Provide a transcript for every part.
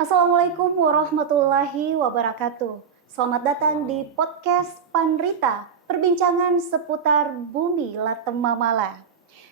Assalamualaikum warahmatullahi wabarakatuh. Selamat datang di podcast Panrita, perbincangan seputar bumi Latemamala.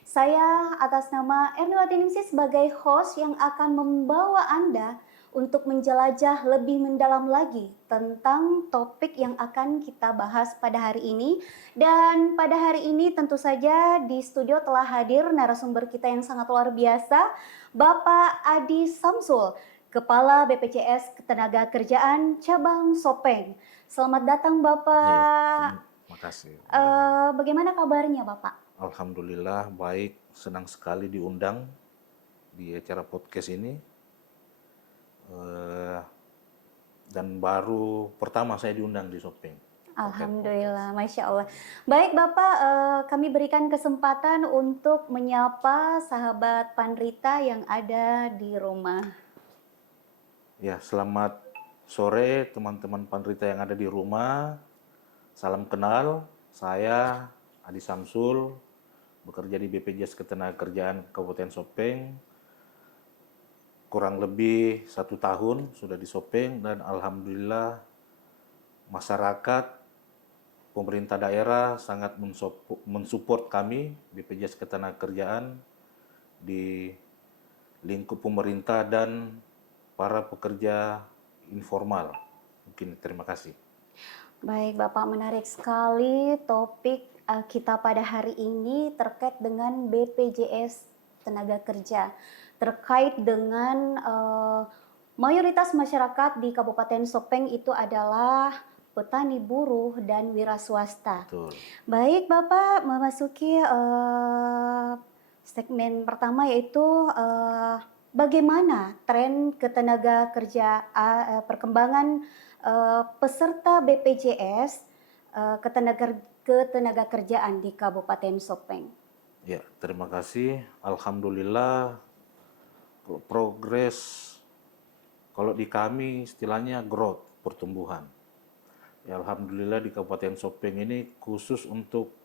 Saya atas nama Erniwati Ningsih sebagai host yang akan membawa Anda untuk menjelajah lebih mendalam lagi tentang topik yang akan kita bahas pada hari ini. Dan pada hari ini tentu saja di studio telah hadir narasumber kita yang sangat luar biasa, Bapak Adi Samsul, Kepala BPJS Ketenagakerjaan Cabang Sopeng. Selamat datang Iya, Bapak. terima kasih, Mbak. Bagaimana kabarnya Bapak? Alhamdulillah baik, senang sekali diundang di acara podcast ini. Eh, dan baru pertama saya diundang di Shopee terkait podcast. Alhamdulillah, Masya Allah. Baik Bapak, kami berikan kesempatan untuk menyapa sahabat Panrita yang ada di rumah. Ya, selamat sore teman-teman Panrita yang ada di rumah. Salam kenal, saya Adi Samsul, bekerja di BPJS Ketenagakerjaan Kabupaten Sopeng. Kurang lebih 1 tahun sudah di Sopeng dan alhamdulillah masyarakat, pemerintah daerah sangat mensupport kami BPJS Ketenagakerjaan di lingkup pemerintah dan para pekerja informal. Mungkin terima kasih. Baik Bapak, menarik sekali topik kita pada hari ini terkait dengan BPJS Tenaga Kerja, terkait dengan mayoritas masyarakat di Kabupaten Sopeng itu adalah petani buruh dan wira swasta. Betul. Baik Bapak, memasuki segmen pertama yaitu bagaimana tren ketenaga kerja perkembangan peserta BPJS ketenaga kerjaan di Kabupaten Sopeng. Ya, terima kasih. Alhamdulillah progres, kalau di kami istilahnya growth, pertumbuhan. Ya, alhamdulillah di Kabupaten Sopeng ini khusus untuk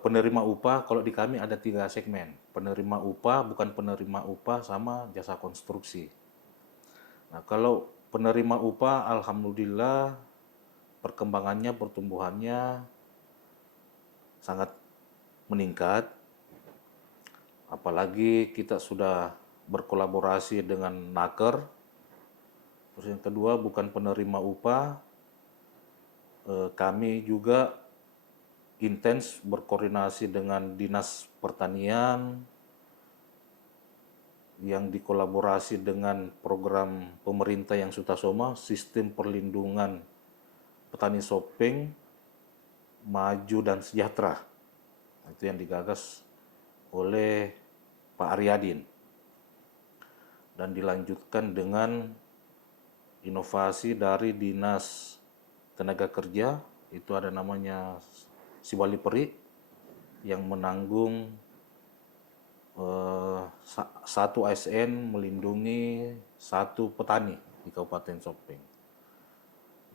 penerima upah, kalau di kami ada 3 segmen. Penerima upah, bukan penerima upah, sama jasa konstruksi. Nah, kalau penerima upah, alhamdulillah perkembangannya, pertumbuhannya sangat meningkat. Apalagi kita sudah berkolaborasi dengan Naker. Terus yang kedua, bukan penerima upah, kami juga intens berkoordinasi dengan Dinas Pertanian yang dikolaborasi dengan program pemerintah yang Sutasoma, Sistem Perlindungan Petani Sopeng Maju dan Sejahtera. Itu yang digagas oleh Pak Aryadin. Dan dilanjutkan dengan inovasi dari Dinas Tenaga Kerja, itu ada namanya Siwali Peri yang menanggung satu ASN melindungi satu petani di Kabupaten Sopeng.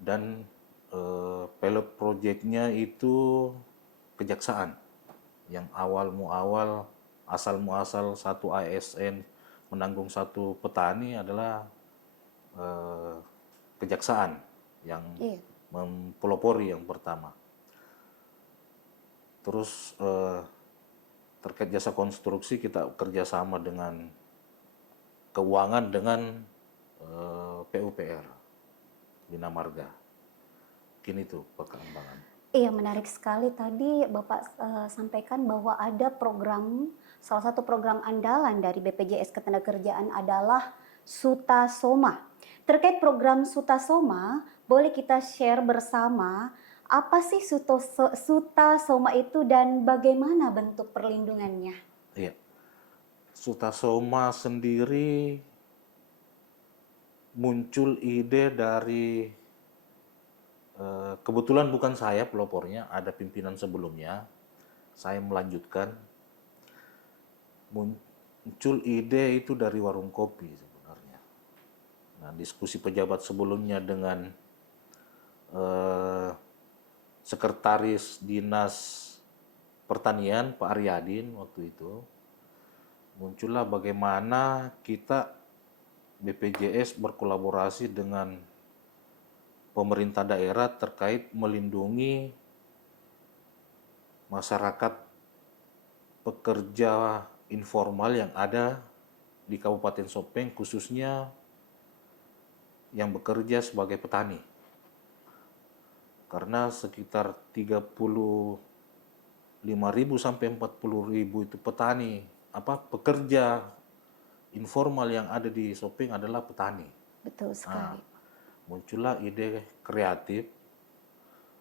Dan pilot projectnya itu kejaksaan yang asal muasal satu ASN menanggung satu petani adalah kejaksaan yang mempelopori yang pertama. Terus terkait jasa konstruksi kita kerjasama dengan keuangan dengan PUPR Bina Marga. Mungkin itu perkembangan. Iya, menarik sekali tadi Bapak sampaikan bahwa ada program, salah satu program andalan dari BPJS Ketenagakerjaan adalah Sutasoma. Terkait program Sutasoma, boleh kita share bersama apa sih Sutasoma itu dan bagaimana bentuk perlindungannya? Iya. Sutasoma sendiri muncul ide dari kebetulan bukan saya pelopornya, ada pimpinan sebelumnya. Saya melanjutkan. Muncul ide itu dari warung kopi sebenarnya. Nah, diskusi pejabat sebelumnya dengan Sekretaris Dinas Pertanian Pak Aryadin waktu itu, muncullah bagaimana kita BPJS berkolaborasi dengan pemerintah daerah terkait melindungi masyarakat pekerja informal yang ada di Kabupaten Sopeng, khususnya yang bekerja sebagai petani. Karena sekitar 35.000 sampai 40.000 itu petani, pekerja informal yang ada di Sopeng adalah petani. Betul sekali. Muncullah ide kreatif,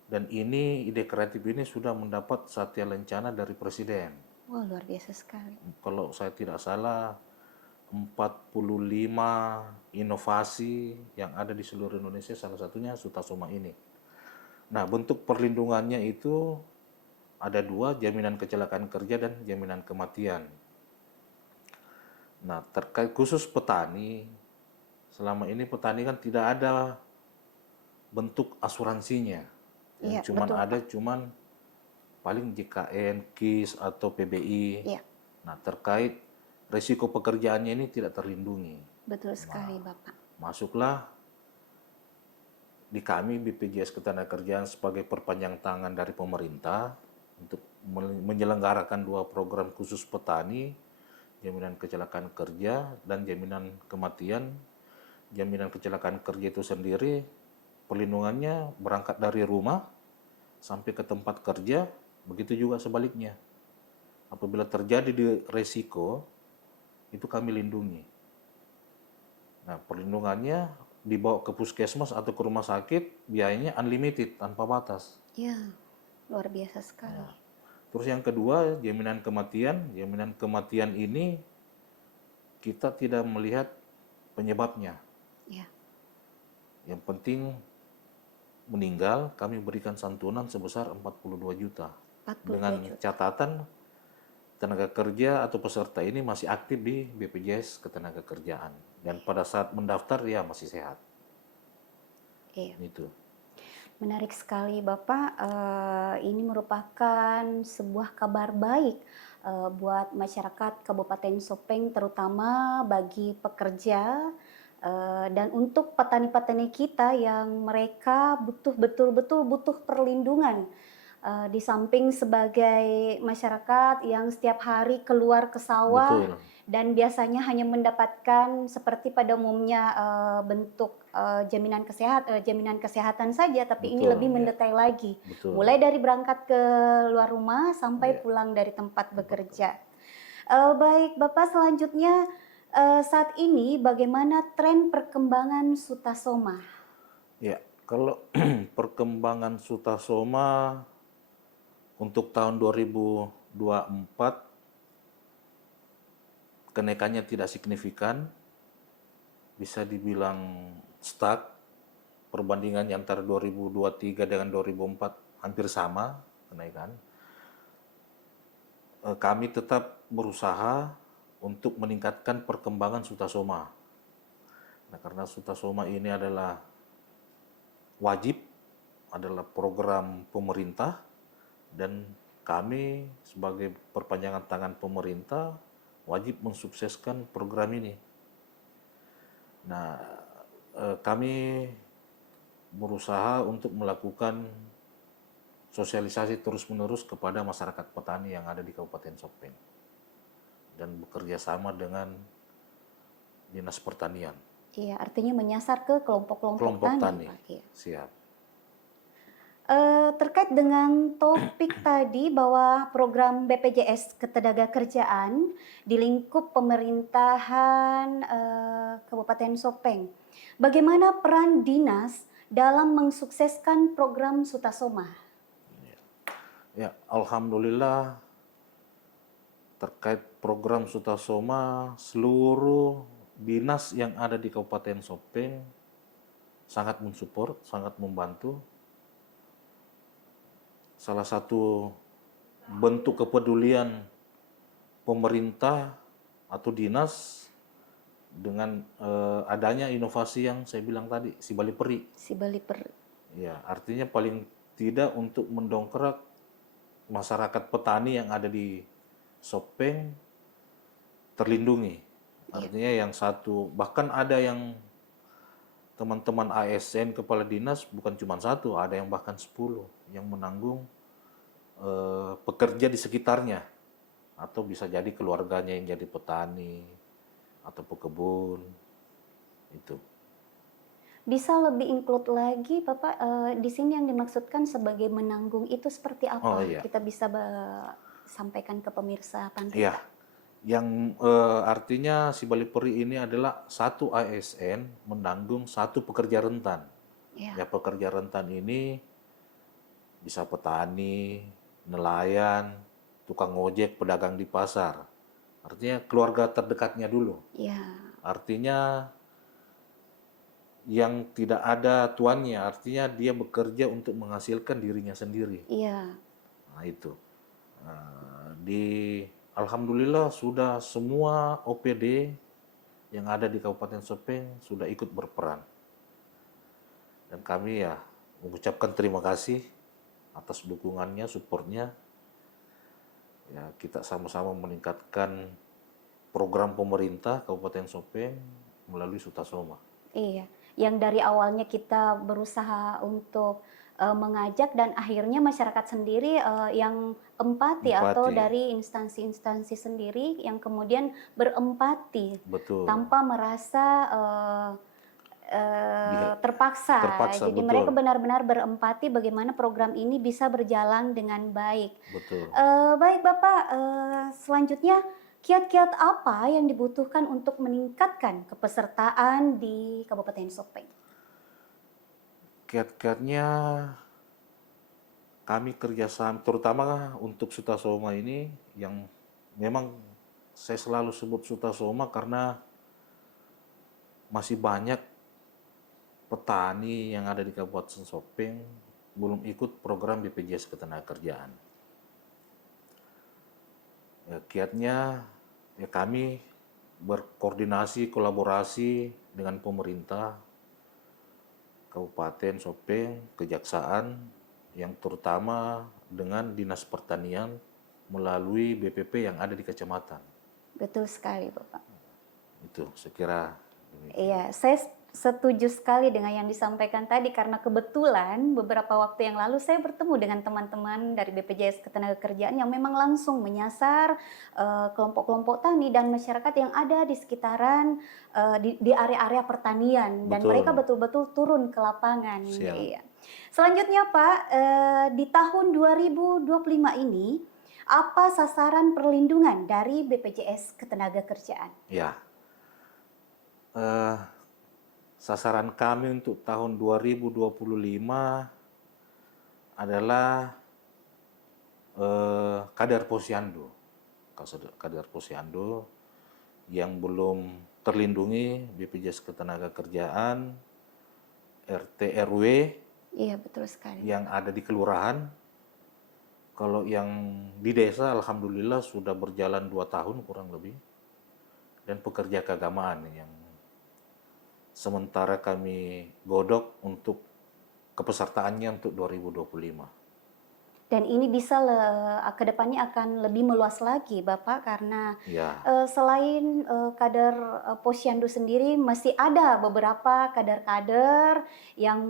dan ide kreatif ini sudah mendapat satya lencana dari Presiden. Wah, luar biasa sekali. Kalau saya tidak salah, 45 inovasi yang ada di seluruh Indonesia, salah satunya Sutasoma ini. Nah, bentuk perlindungannya itu ada dua, jaminan kecelakaan kerja dan jaminan kematian. Nah, terkait khusus petani, selama ini petani kan tidak ada bentuk asuransinya. Yang cuman paling JKN, KIS atau PBI. Iya. Nah, terkait risiko pekerjaannya ini tidak terlindungi. Betul sekali, Bapak. Masuklah di kami BPJS Ketenagakerjaan sebagai perpanjang tangan dari pemerintah untuk menyelenggarakan dua program khusus petani, jaminan kecelakaan kerja dan jaminan kematian. Jaminan kecelakaan kerja itu sendiri perlindungannya berangkat dari rumah sampai ke tempat kerja, begitu juga sebaliknya. Apabila terjadi resiko, itu kami lindungi. Nah, perlindungannya dibawa ke puskesmas atau ke rumah sakit, biayanya unlimited, tanpa batas. Ya, luar biasa sekali. Nah, terus yang kedua, jaminan kematian. Jaminan kematian ini kita tidak melihat penyebabnya. Ya. Yang penting meninggal, kami berikan santunan sebesar 42 juta. 42 dengan juta. catatan tenaga kerja atau peserta ini masih aktif di BPJS Ketenagakerjaan. Dan pada saat mendaftar dia masih sehat. Iya. Itu. Menarik sekali Bapak, ini merupakan sebuah kabar baik buat masyarakat Kabupaten Sopeng, terutama bagi pekerja dan untuk petani-petani kita yang mereka betul-betul butuh perlindungan. Di samping sebagai masyarakat yang setiap hari keluar ke sawah. Betul. Dan biasanya hanya mendapatkan seperti pada umumnya bentuk jaminan kesehatan saja, tapi ini Betul, lebih ya. mendetail lagi. Betul. Mulai dari berangkat ke luar rumah sampai pulang dari tempat bekerja. Baik Bapak, selanjutnya saat ini bagaimana tren perkembangan Sutasoma? Ya, kalau perkembangan Sutasoma untuk tahun 2024 kenaikannya tidak signifikan, bisa dibilang stuck. Perbandingannya antara 2023 dengan 2004 hampir sama kenaikan. Kami tetap berusaha untuk meningkatkan perkembangan Sutasoma. Nah, karena Sutasoma ini adalah wajib, adalah program pemerintah, dan kami sebagai perpanjangan tangan pemerintah wajib mensukseskan program ini. Nah, kami berusaha untuk melakukan sosialisasi terus-menerus kepada masyarakat petani yang ada di Kabupaten Sopeng dan bekerja sama dengan Dinas Pertanian. Iya, artinya menyasar ke kelompok tani. Pak. Iya. Siap. Terkait dengan topik tadi bahwa program BPJS Ketenagakerjaan di lingkup pemerintahan Kabupaten Sopeng, bagaimana peran dinas dalam mensukseskan program Sutasoma? Ya, alhamdulillah terkait program Sutasoma, seluruh dinas yang ada di Kabupaten Sopeng sangat mensupport, sangat membantu. Salah satu bentuk kepedulian pemerintah atau dinas dengan adanya inovasi yang saya bilang tadi, si Bali Peri. Si Bali Peri. Ya, artinya paling tidak untuk mendongkrak masyarakat petani yang ada di Sopeng terlindungi. Artinya yang satu, bahkan ada yang teman-teman ASN kepala dinas bukan cuma satu, ada yang bahkan 10 yang menanggung pekerja di sekitarnya, atau bisa jadi keluarganya yang jadi petani atau pekebun itu. Bisa lebih include lagi Bapak, di sini yang dimaksudkan sebagai menanggung itu seperti Oh apa? iya, Kita bisa sampaikan ke pemirsa iya. Panrita. Yang artinya si Bali Peri ini adalah satu ASN menanggung satu pekerja rentan. Ya, Ya, pekerja rentan ini bisa petani, nelayan, tukang ojek, pedagang di pasar. Artinya keluarga terdekatnya dulu. ya, Artinya yang tidak ada tuannya, artinya dia bekerja untuk menghasilkan dirinya sendiri. iya, Nah, itu. Di Alhamdulillah sudah semua OPD yang ada di Kabupaten Sopeng sudah ikut berperan. Dan kami ya mengucapkan terima kasih atas dukungannya, supportnya. Ya, kita sama-sama meningkatkan program pemerintah Kabupaten Sopeng melalui Sutasoma. iya. Yang dari awalnya kita berusaha untuk mengajak dan akhirnya masyarakat sendiri yang empati atau Empati, dari instansi-instansi sendiri yang kemudian berempati betul. tanpa merasa terpaksa. Terpaksa, Jadi mereka betul, benar-benar berempati bagaimana program ini bisa berjalan dengan baik. betul. Baik Bapak, selanjutnya kiat-kiat apa yang dibutuhkan untuk meningkatkan kepesertaan di Kabupaten Sopeng? Kiat-kiatnya kami kerjasama, terutama untuk Sutasoma ini yang memang saya selalu sebut Sutasoma karena masih banyak petani yang ada di Kabupaten Sopeng belum ikut program BPJS Ketenagakerjaan. Ya, kiatnya ya kami berkoordinasi, kolaborasi dengan pemerintah Kabupaten Sopeng, Kejaksaan, yang terutama dengan Dinas Pertanian melalui BPP yang ada di kecamatan. Betul sekali Bapak. Itu saya kira demikian. Iya, saya setuju sekali dengan yang disampaikan tadi karena kebetulan beberapa waktu yang lalu saya bertemu dengan teman-teman dari BPJS Ketenagakerjaan yang memang langsung menyasar kelompok-kelompok tani dan masyarakat yang ada di sekitaran di area-area pertanian dan mereka Betul, betul-betul turun ke lapangan. siap. Iya. Selanjutnya Pak, di tahun 2025 ini apa sasaran perlindungan dari BPJS Ketenagakerjaan? Ya, eh, sasaran kami untuk tahun 2025 adalah kadar posyandu. Kadar posyandu yang belum terlindungi BPJS Ketenagakerjaan, RT RW Iya, betul sekali. yang ada di kelurahan. Kalau yang di desa alhamdulillah sudah berjalan 2 tahun kurang lebih. Dan pekerja keagamaan yang sementara kami godok untuk kepesertaannya untuk 2025. Dan ini bisa ke depannya akan lebih meluas lagi Bapak karena Ya, selain kader posyandu sendiri masih ada beberapa kader-kader yang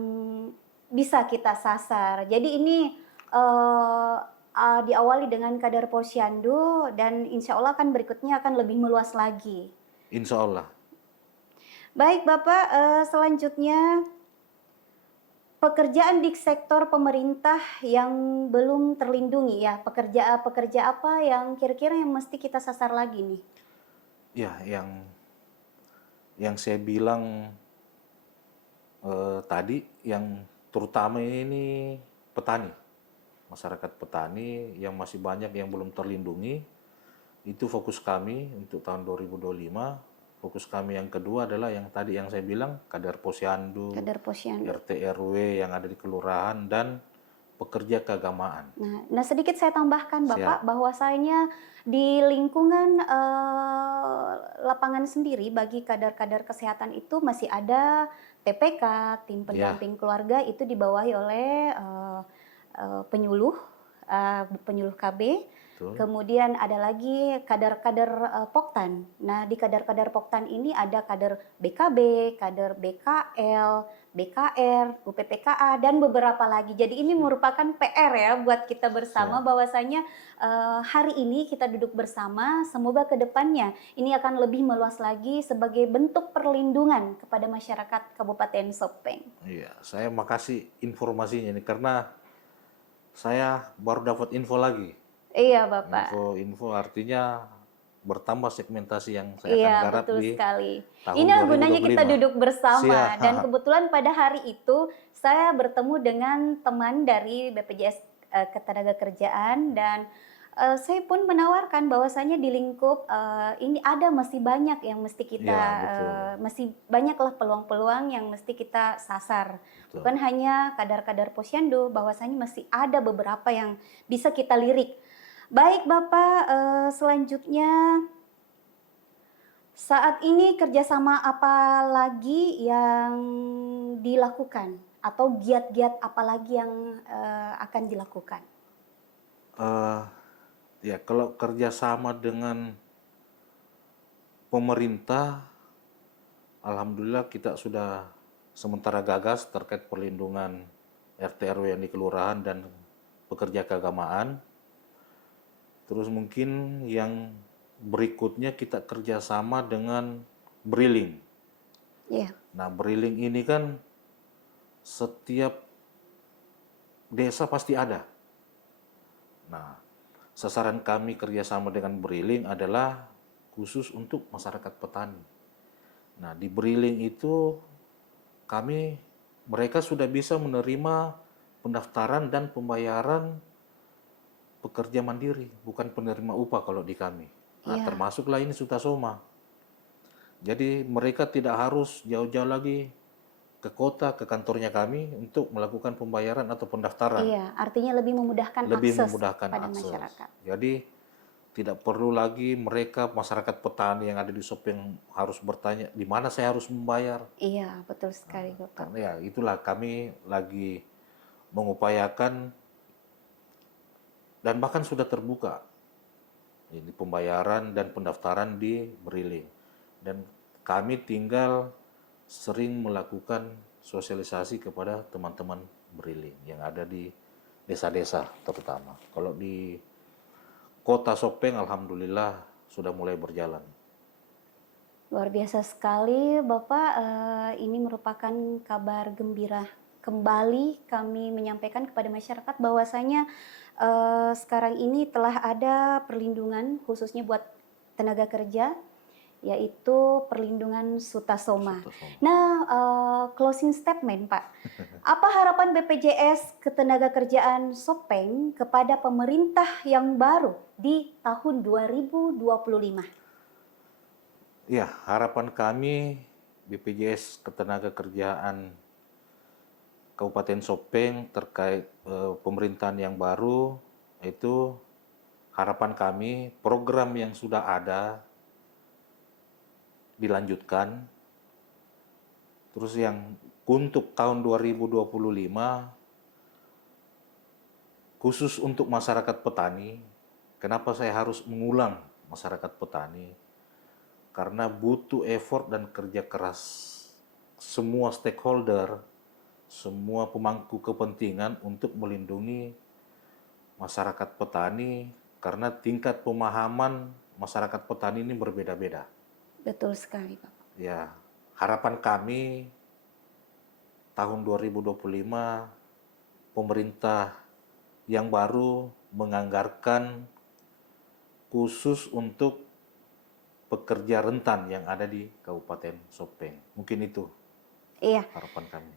bisa kita sasar. Jadi ini diawali dengan kader posyandu dan insya Allah kan berikutnya akan lebih meluas lagi. insya Allah. Baik Bapak, selanjutnya pekerjaan di sektor pemerintah yang belum terlindungi ya, pekerja apa yang kira-kira yang mesti kita sasar lagi nih? Ya, yang saya bilang tadi, yang terutama ini petani, masyarakat petani yang masih banyak yang belum terlindungi, itu fokus kami untuk tahun 2025. Fokus kami yang kedua adalah yang tadi yang saya bilang, kadar posyandu, Kader posyandu. RT RW yang ada di kelurahan, dan pekerja keagamaan. Nah sedikit saya tambahkan Bapak, Siap. bahwasanya di lingkungan lapangan sendiri bagi kader-kader kesehatan itu masih ada TPK, tim Ya, pendamping keluarga itu dibawahi oleh penyuluh KB. betul. Kemudian ada lagi kader-kader Poktan. Nah, di kader-kader Poktan ini ada kader BKB, kader BKL, BKR, UPPKA, dan beberapa lagi. Jadi ini merupakan PR ya buat kita bersama, Siap. bahwasanya hari ini kita duduk bersama, semoga ke depannya ini akan lebih meluas lagi sebagai bentuk perlindungan kepada masyarakat Kabupaten Sopeng. Iya, saya makasih informasinya nih karena saya baru dapat info lagi. Iya, Bapak. Info artinya bertambah segmentasi yang saya akan Iya, garap betul di sekali. tahun Inilah gunanya kita 2025. duduk bersama, dan Siap. kebetulan pada hari itu saya bertemu dengan teman dari BPJS Ketenagakerjaan, dan saya pun menawarkan bahwasanya di lingkup ini masih banyak yang mesti kita Iya, betul. masih banyaklah peluang-peluang yang mesti kita sasar. Betul. Bukan hanya kadar-kadar posyandu, bahwasanya masih ada beberapa yang bisa kita lirik. Baik Bapak, selanjutnya saat ini kerjasama apa lagi yang dilakukan, atau giat-giat apa lagi yang akan dilakukan? Eh, ya, kalau kerjasama dengan pemerintah, alhamdulillah kita sudah sementara gagas terkait perlindungan RT RW yang di kelurahan dan pekerja keagamaan. Terus mungkin yang berikutnya kita kerjasama dengan Briling. Iya, Nah, Briling ini kan setiap desa pasti ada. Nah, sasaran kami kerjasama dengan Briling adalah khusus untuk masyarakat petani. Nah, di Briling itu mereka sudah bisa menerima pendaftaran dan pembayaran pekerja mandiri, bukan penerima upah kalau di kami. Nah, iya, termasuklah ini Sutasoma. Jadi mereka tidak harus jauh-jauh lagi ke kota, ke kantornya kami untuk melakukan pembayaran atau pendaftaran. iya. Artinya lebih memudahkan Lebih akses memudahkan pada akses. masyarakat. Jadi tidak perlu lagi mereka masyarakat petani yang ada di Sopeng harus bertanya di mana saya harus membayar. Iya, betul sekali Bapak. Karena ya itulah kami lagi mengupayakan dan bahkan sudah terbuka ini pembayaran dan pendaftaran di Briling. Dan kami tinggal sering melakukan sosialisasi kepada teman-teman Briling yang ada di desa-desa terutama. Kalau di Kota Sopeng alhamdulillah sudah mulai berjalan. Luar biasa sekali Bapak, ini merupakan kabar gembira. Kembali kami menyampaikan kepada masyarakat bahwasanya sekarang ini telah ada perlindungan khususnya buat tenaga kerja, yaitu perlindungan Sutasoma. Sutasoma. Nah, closing statement Pak, apa harapan BPJS Ketenagakerjaan Sopeng kepada pemerintah yang baru di tahun 2025? Ya, harapan kami BPJS Ketenagakerjaan Kabupaten Sopeng terkait pemerintahan yang baru, itu harapan kami program yang sudah ada dilanjutkan. Terus yang untuk tahun 2025 khusus untuk masyarakat petani, kenapa saya harus mengulang masyarakat petani? Karena butuh effort dan kerja keras semua stakeholder, semua pemangku kepentingan untuk melindungi masyarakat petani karena tingkat pemahaman masyarakat petani ini berbeda-beda. Betul sekali Pak. Ya, harapan kami tahun 2025 pemerintah yang baru menganggarkan khusus untuk pekerja rentan yang ada di Kabupaten Sopeng. Mungkin itu Iya, harapan kami.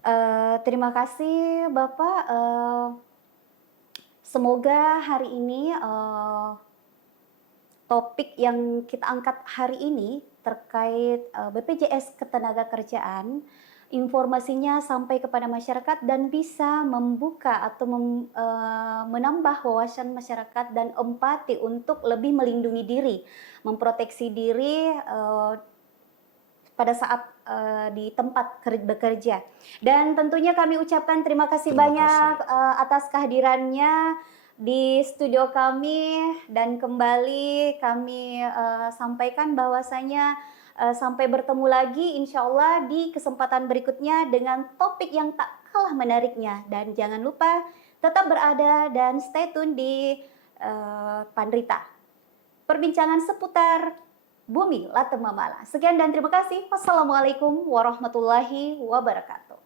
terima kasih Bapak. Semoga hari ini topik yang kita angkat hari ini terkait BPJS Ketenagakerjaan, informasinya sampai kepada masyarakat dan bisa membuka atau menambah wawasan masyarakat dan empati untuk lebih melindungi diri, memproteksi diri pada saat di tempat bekerja. Dan tentunya kami ucapkan terima kasih Terima banyak kasih. atas kehadirannya di studio kami dan kembali kami sampaikan bahwasanya sampai bertemu lagi insya Allah di kesempatan berikutnya dengan topik yang tak kalah menariknya. Dan jangan lupa tetap berada dan stay tune di Panrita. Perbincangan seputar Bumi Latemamala. Sekian dan terima kasih. Wassalamualaikum warahmatullahi wabarakatuh.